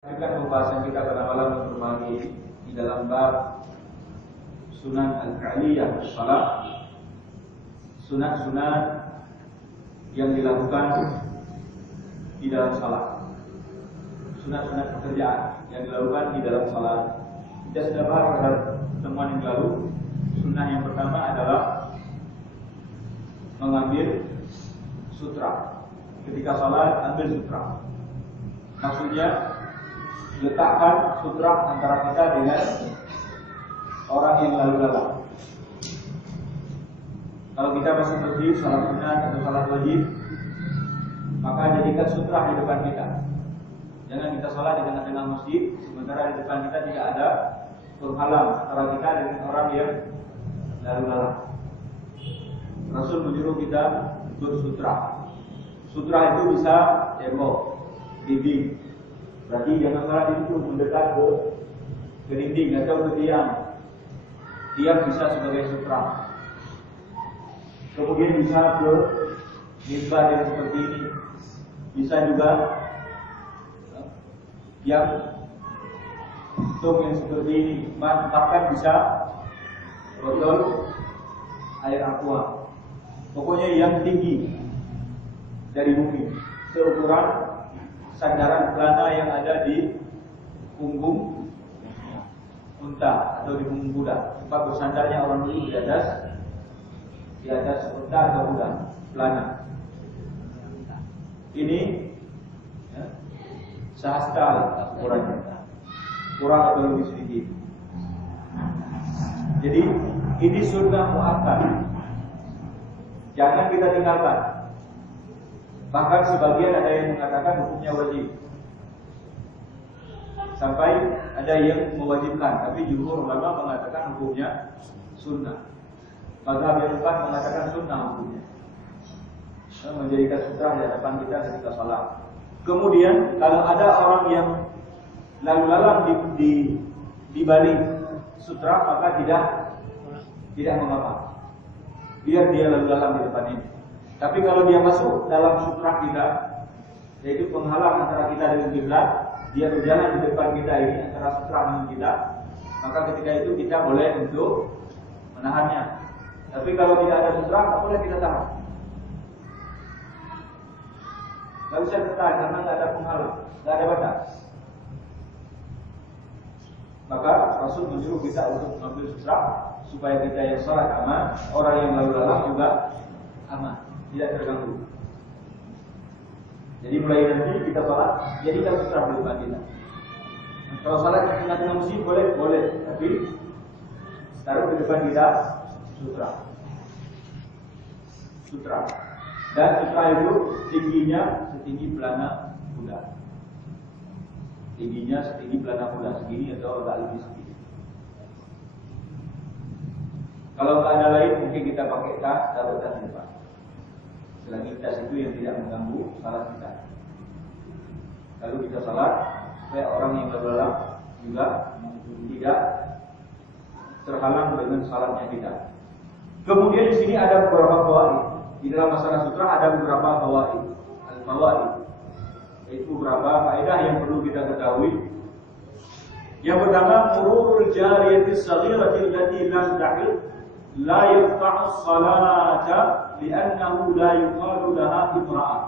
Lanjutkan pembahasan kita pada malam minggu pagi ini di dalam bab Sunan al-Fi'liyah salat, sunat-sunat yang dilakukan di dalam salat, sunat-sunat pekerjaan yang dilakukan di dalam salat. Kita sudah bahas pada pertemuan yang lalu. Sunnah yang pertama adalah mengambil sutra. Ketika salat, ambil sutra. Maksudnya letakkan sutra antara kita dengan orang yang lalu lalang. Kalau kita masih berdiri salat sunat atau salat wajib, maka jadikan sutra di depan kita. Jangan kita salat di tengah-tengah masjid, sementara di depan kita tidak ada penghalang antara kita dengan orang yang lalu lalang. Rasul menyuruh kita bersutra. Sutra itu bisa tembok, dinding. Berarti jangan salat itu mendekat ke dinding atau ke tiang. Tiang bisa sebagai sutra. Kemudian bisa ke mimbar yang seperti ini. Bisa juga yang yang seperti ini. Bahkan bisa botol air aqua. Pokoknya yang tinggi dari bumi, seukuran sandaran celana yang ada di punggung unta atau di punggung kuda. Tempat bersandarnya orang dulu di atas unta atau kuda, celana. Ini ya, sahasta ukurannya, kurang atau lebih sedikit. Jadi ini sunnah muakkad. Jangan kita tinggalkan. Bahkan sebagian ada yang mengatakan hukumnya wajib, sampai ada yang mewajibkan. Tapi jumhur ulama mengatakan hukumnya sunnah. Mazhab yang empat mengatakan sunnah hukumnya, menjadikan sutra di hadapan kita ketika salat. Kemudian kalau ada orang yang lalu lalang di balik sutra, maka tidak mengapa. Biar dia lalu lalang di depan ini. Tapi kalau dia masuk dalam sutra kita, yaitu penghalang antara kita dengan kiblat, dia berjalan di depan kita ini antara sutra dengan kita, maka ketika itu kita boleh untuk menahannya. Tapi kalau tidak ada sutra, tak boleh kita tahan. Tidak bisa tertahan karena tidak ada penghalang, tidak ada batas. Maka Rasul menyuruh kita untuk mengambil sutra supaya kita yang salat aman, orang yang lalu lalang juga aman, tidak terganggu. Jadi mulai nanti kita salat, jadikan sutra di depan kita. Kalau salat di tengah-tengah masjid boleh, tapi taruh di depan kita sutra. Dan sutra itu tingginya setinggi pelana kuda. Tingginya setinggi pelana kuda, segini atau agak lebih sedikit. Kalau tak ada lain, mungkin kita pakai tas, taruh tas di depan. Selagi tas itu yang tidak mengganggu salat kita. Lalu kita salat, supaya orang yang lalu lalang juga tidak terhalang dengan salatnya kita. Kemudian di sini ada beberapa fawaid. Di dalam masalah sutra ada beberapa fawaid. Al-fawaid, yaitu beberapa faedah yang perlu kita ketahui. Yang pertama, mururul jariyati saghirati allati lam tahid la yaqta'u as-salata li'annahu la yuqalu laha imra'ah.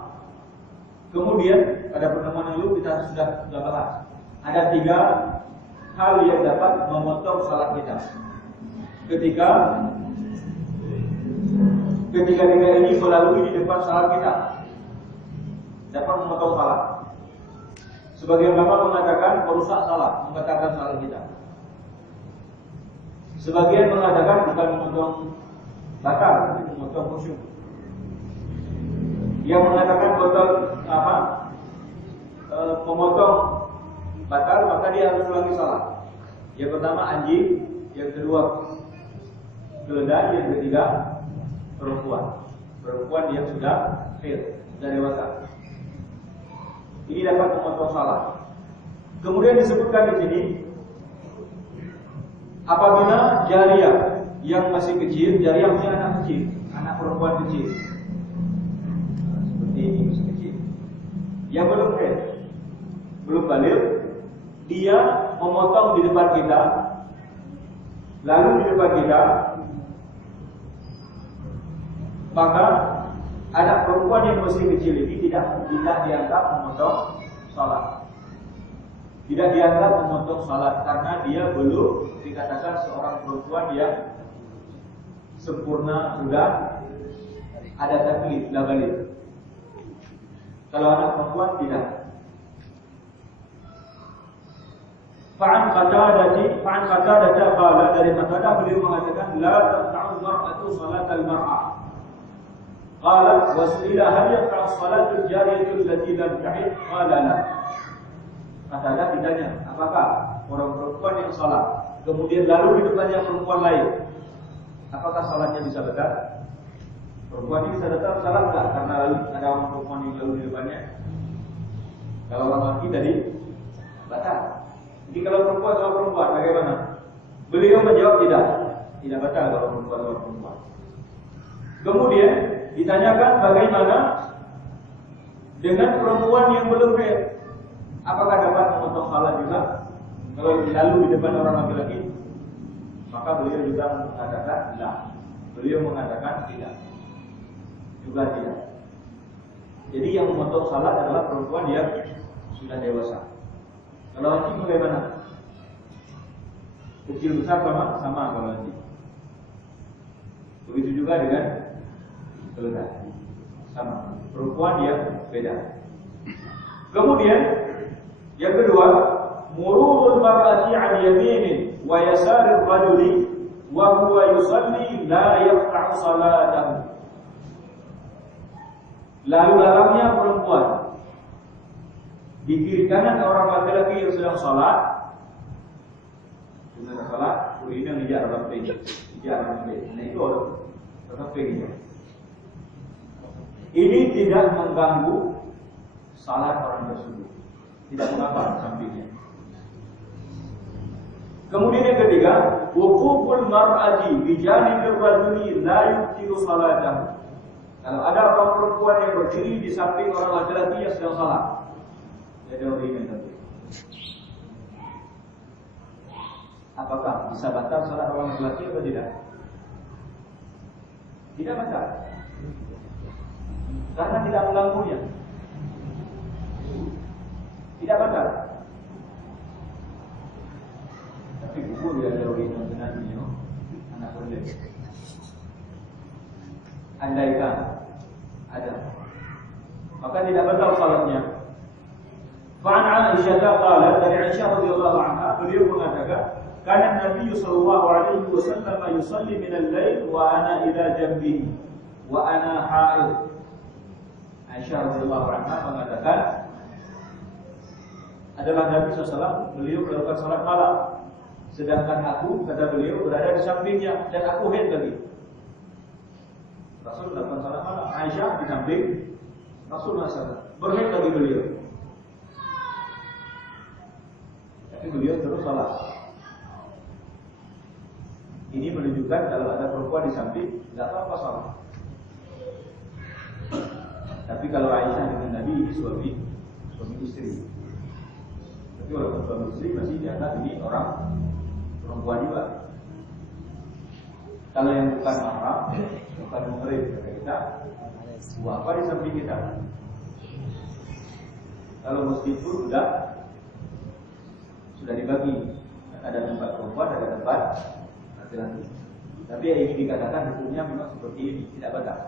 Kemudian pada pertemuan lalu kita sudah bahas ada 3 hal yang dapat memotong salat kita. Ketika 3 ini melalui di depan salat kita, dapat memotong salat. Sebagian ulama mengatakan merusak salat, membatalkan salat kita. Sebagian mengatakan bukan memotong batal, tapi memotong khusyuk. Yang mengatakan memotong batal, maka dia harus ulangi salat. Yang pertama anjing, yang kedua keledai, yang ketiga perempuan yang sudah haid, sudah dewasa. Ini dapat memotong salat. Kemudian disebutkan di sini, apabila jariyah yang masih kecil, jariyah maksudnya anak kecil, anak perempuan kecil, seperti ini masih kecil, yang belum haid, belum balik, dia memotong di depan kita, lalu di depan kita, maka anak perempuan yang masih kecil ini tidak dianggap memotong salat. Tidak dianggap memotong salat karena dia belum dikatakan seorang perempuan yang sempurna, sudah ada taklif, sudah balik. Kalau anak perempuan tidak. Fa'an Qatadah qala, dari Qatadah beliau mengatakan la taqta'u mar'atu salatal mar'ah. Qala wa su'ila hal yaqta'u salatul jariyatu allati lam tahid? Qala la. Qatadah ditanya, apakah orang perempuan yang salat kemudian lalu di depannya perempuan lain, apakah salatnya bisa batal? Perempuan ini bisa batal salat enggak karena ada orang perempuan yang lalu di depannya? Kalau orang laki tadi batal. Jadi kalau perempuan bagaimana? Beliau menjawab tidak batal kalau perempuan. Kemudian ditanyakan bagaimana dengan perempuan yang belum haid, apakah dapat memotong salat juga kalau lalu di depan orang laki-laki? Maka beliau juga mengatakan tidak. Beliau mengatakan tidak. Juga tidak. Jadi yang memotong salat adalah perempuan yang sudah dewasa. Kalau haji bagaimana? Kecil besar sama kalau haji. Begitu juga dengan keluarga, sama. Perempuan yang beda. Kemudian yang kedua, mururul mar'ati 'an yaminin wa yasarir rajuli wa huwa yusalli la yaqta'u salatahu. Lalu lalangnya perempuan di kiri kanan orang laki-laki yang sedang salat, dengan salat, ini yang tidak dalam page, Nah itu dalam page. Ini tidak mengganggu salat orang tersebut, tidak mengapa sampingnya. Kemudian yang ketiga, wuquful mar'ati bi janibil rajuli la yubtilu salatahu. Kalau ada orang perempuan yang berdiri di samping orang laki-laki yang sedang salat, jadi ini tadi. Apakah bisa batal salat orang laki-laki atau tidak? Tidak batal, karena tidak mengganggunya. Tidak batal. Tapi buku dia jauh ini dengan anak berdiri. Andaikan ada, maka tidak batal salatnya. Fa'an Aisyah qalat, dari Aisyah radhiyallahu anha, beliau mengatakan, kana Nabi sallallahu alaihi wasallam yusalli min al-lail wa ana ila jambihi wa ana haid. Aisyah radhiyallahu anha mengatakan, adalah Nabi SAW, beliau melakukan salat malam, sedangkan aku, kata beliau, berada di sampingnya dan aku haid lagi. Rasul melakukan salat malam, Aisyah di samping Rasulullah SAW, berhaid lagi beliau. Tapi beliau terus salat. Ini menunjukkan kalau ada perempuan di samping, tidak apa-apa salat. Tapi kalau Aisyah dengan Nabi ini suami istri. Tapi walaupun suami istri masih dianggap ini orang perempuan juga. Kalau yang bukan mahram, bukan muhrim, kata kita, buat apa di samping kita? Kalau masjid pun sudah dibagi, ada tempat perempuan, ada tempat laki-laki. Tapi yang ingin dikatakan hukumnya memang seperti ini, tidak batal.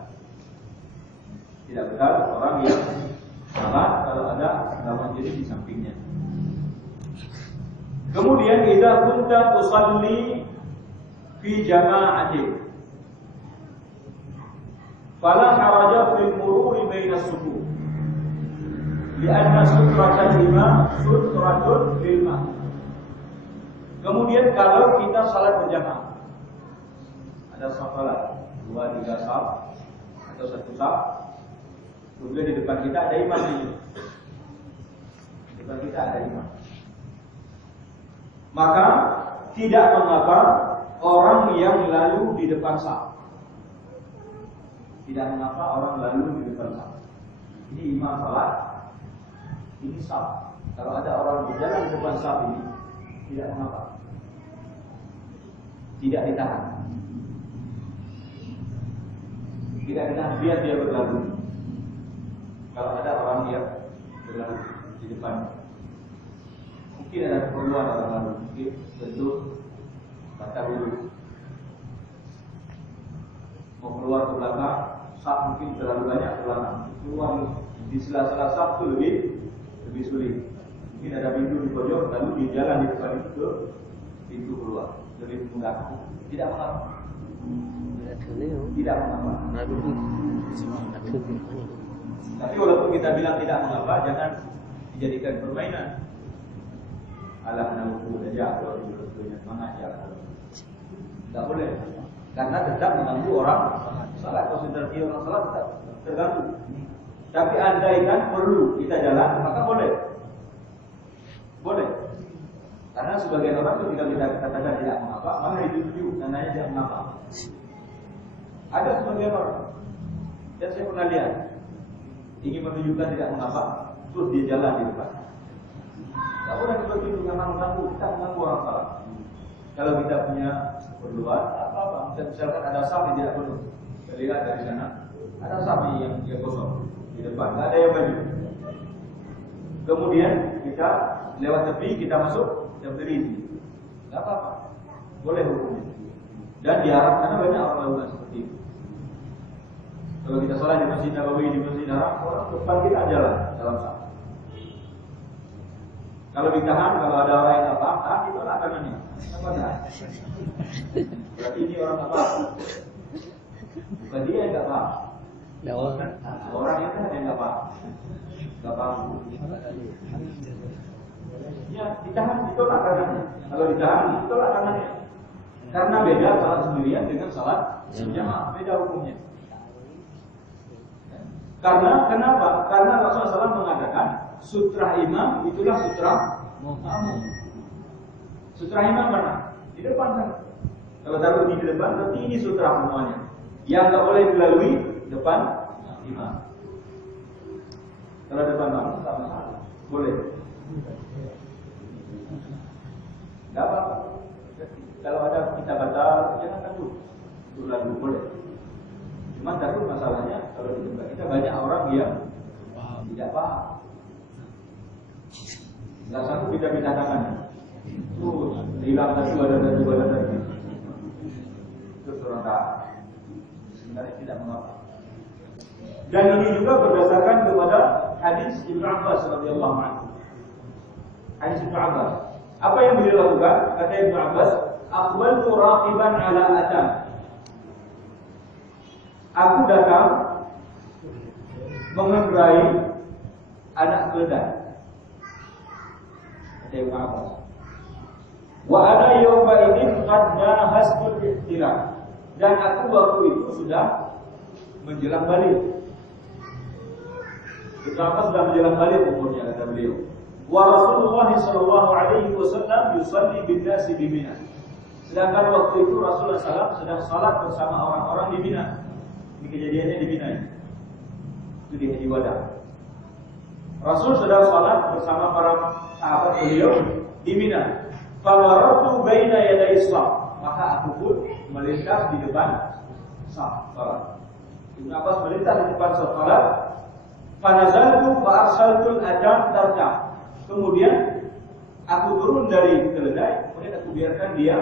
Tidak batal orang yang salat kalau ada lawan jenis di sampingnya. Kemudian idza kunta tusalli fi jama'atin fala haraja fil mururi baina as-sufuf li'anna sutratan sutratun lil ma'mum. Kemudian kalau kita salat berjamaah, ada salat 2-3 saf atau 1 saf, kemudian di depan kita ada imam ini. Di depan kita ada imam. Maka tidak mengapa orang yang lalu di depan saf. Tidak mengapa orang lalu di depan saf. Ini imam salat, ini saf. Kalau ada orang berjalan di depan saf ini, tidak mengapa, tidak ditahan, tidak ditahan, biar dia berlalu. Kalau ada orang yang berlalu di depan, mungkin ada keperluan orang lalu, mungkin bentuk baca dulu, mau keluar ke belakang, saf mungkin terlalu banyak ke belakang, keluar di sela-sela saf itu lebih sulit. Mungkin ada pintu di pojok, lalu di jalan di depan itu ke pintu keluar, lebih mudah. Tidak mengapa. Tidak mengapa. Tapi walaupun kita bilang tidak mengapa, jangan dijadikan permainan. Alah nahu saja kalau dibetulnya semangat ya. Tidak boleh. Karena tetap mengganggu orang salat, konsentrasi orang salat tetap terganggu. Tapi andaikan perlu kita jalan, maka boleh. Boleh. Karena sebagian orang itu tidak kita katakan tidak mengapa, malah itu tujuh namanya tidak mengapa. Ada sebagian orang, dan saya pernah lihat, ingin menunjukkan tidak mengapa, terus dia jalan di depan. Tak boleh seperti itu, karena mengganggu, kita mengganggu orang salah. Kalau kita punya keperluan, apa-apa, misalkan ada saf yang tidak penuh, kita lihat dari sana, ada saf yang kosong di depan, tidak ada yang maju. Kemudian kita lewat tepi, kita masuk, kita berdiri. Tidak apa-apa, boleh hukumnya. Dan diharapkan, karena banyak orang lakukan seperti itu. Kalau kita salat di Masjid Nabawi, di Masjid Haram, orang depan kita jalan dalam saf. Kalau ditahan, kalau ada orang yang apa, kita lah kanannya. Apa enggak? Berarti ini orang apa? Bukan dia yang enggak paham. Orang yang kan yang enggak paham. Enggak paham. Ya, ditahan, ditolak kanannya. Kalau ditahan, ditolak kanannya. Karena beda salat sendirian dengan salat berjamaah, beda hukumnya. Karena kenapa? Karena Rasulullah SAW mengatakan sutra imam itulah sutra makmum. Sutra imam mana? Di depan sana. Kalau taruh di depan, berarti ini sutra semuanya. Yang nggak boleh dilalui depan imam. Kalau depan makmum tak masalah, boleh. Tidak apa-apa. Kalau ada kita baca, jangan takut. Itu lalu boleh. Cuma takut masalahnya kalau di tempat kita banyak orang yang tidak paham. Tidak sanggup kita pindah tangan. Hilang satu ada tadi. Terus orang tak sebenarnya tidak mengapa. Dan ini juga berdasarkan kepada hadis Ibnu Abbas radhiyallahu anhu. Hadis Ibnu Abbas. Apa yang beliau lakukan? Kata Ibnu Abbas, "Aqbaltu raqiban ala atam." Aku datang mengendarai anak keledai. Kata Ibnu Abbas. Wa ana yawma idzin qad nahastu ihtilam. Dan aku waktu itu sudah menjelang balik. Ibnu Abbas sudah menjelang balik umurnya, kata beliau. Wa Rasulullah sallallahu alaihi wasallam yusalli bin nasi di Mina. Sedangkan waktu itu Rasulullah SAW sedang salat bersama orang-orang di Mina. Ini kejadiannya di Mina. Itu di Haji Wada. Rasul sedang salat bersama para sahabat beliau di Mina. Fawaratu baina yaday shaf. Maka aku pun melintas di depan shaf salat. Ibnu Abbas melintas di depan shaf salat. Fanazaltu fa arsaltul adam tarkah. Kemudian aku turun dari keledai, kemudian aku biarkan dia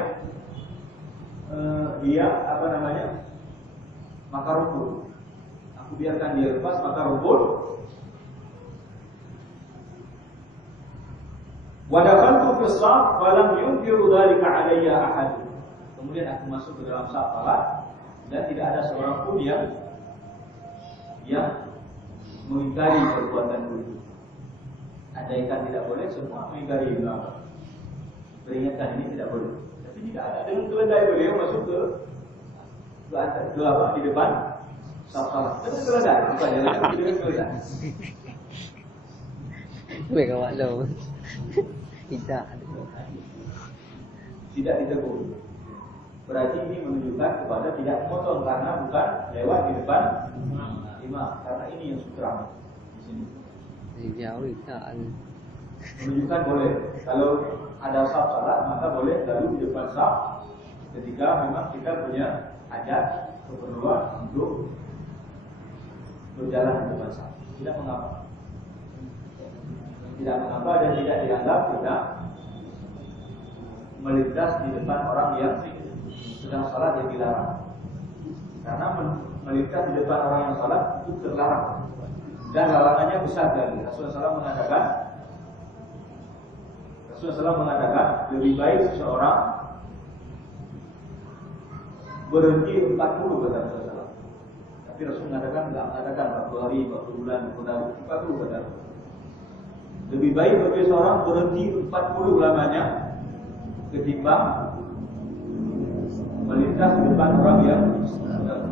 maka rumput. Aku biarkan dia lepas maka rumput. Wa dakhaltu fi shaf falam yunkiru dzalika alayya ahad. Kemudian aku masuk ke dalam shaf salat dan tidak ada seorang pun yang mengingkari perbuatanku itu. Ada ikan tidak boleh, semua mengingkari ulama. Peringatkan ini tidak boleh. Tapi tidak ada dengan keledai beliau masuk ke apa di depan shaf salat. Dengan keledai, bukan jalan dengan keledai. Baik awak lo. Tidak ditegur. Berarti ini menunjukkan kepada tidak potong karena bukan lewat di depan imam. Karena ini yang sutra di sini. Jauh tak. Menunjukkan boleh. Kalau ada saf salat maka boleh lalu di depan saf ketika memang kita punya hajat keperluan untuk berjalan di depan saf. Tidak mengapa. Tidak mengapa dan tidak dianggap kita melintas di depan orang yang sedang salat yang dilarang. Karena melintas di depan orang yang salat itu terlarang. Dan larangannya besar sekali. Rasulullah SAW mengatakan lebih baik seseorang berhenti 40 kata Rasulullah. Tapi Rasul mengatakan enggak mengatakan 40 hari, 40 bulan, 40 kata. Lebih baik bagi seorang berhenti 40 lamanya ketimbang melintas di depan orang yang sedang